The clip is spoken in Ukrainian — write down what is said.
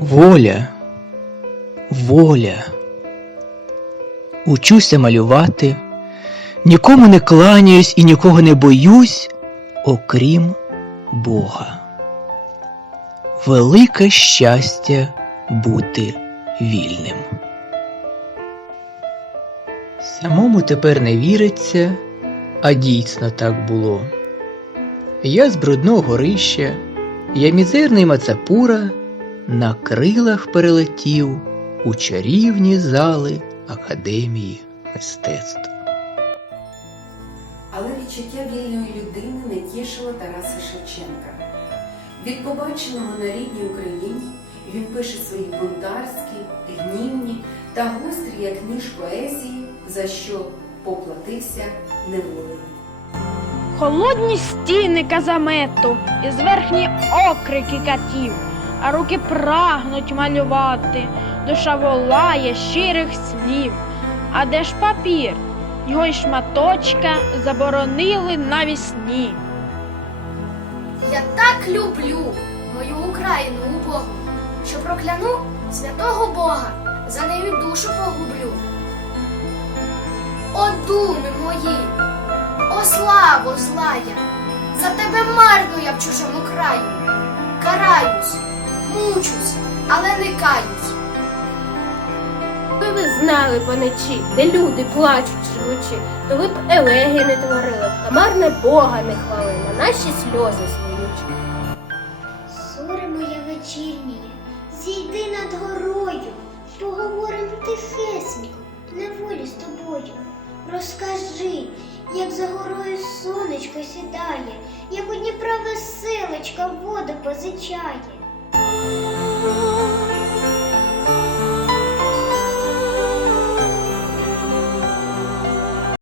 Воля, воля. Учуся малювати, нікому не кланяюсь і нікого не боюсь, окрім Бога. Велике щастя бути вільним. Самому тепер не віриться, а дійсно так було. Я з брудного горища, я мізерний мацапура, на крилах перелетів у чарівні зали Академії мистецтв. Але відчуття вільної людини не тішило Тараса Шевченка. Від побаченого на рідній Україні він пише свої бунтарські, гнівні та гострі, як ніж поезії, за що поплатився неволею. Холодні стіни казамету і зверхні окрики катів, а руки прагнуть малювати, душа волає щирих слів. А де ж папір? Його й шматочка заборонили навісні. Я так люблю мою Україну убогу, що прокляну святого Бога, за нею душу погублю. О, думи мої, о славо злая, за тебе марно я в чужому краю. Караюсь, мучусь, але не каюсь. Ви ви знали поночі, де люди плачуть живучи, то ви б елегії не творили, та марне Бога не хвалили, на наші сльози сміючи. Зоре моя вечірнє, зійди над горою, поговорим тихесенько, на волі з тобою. Розкажи, як за горою сонечко сідає, як у Дніпра веселочка воду позичає.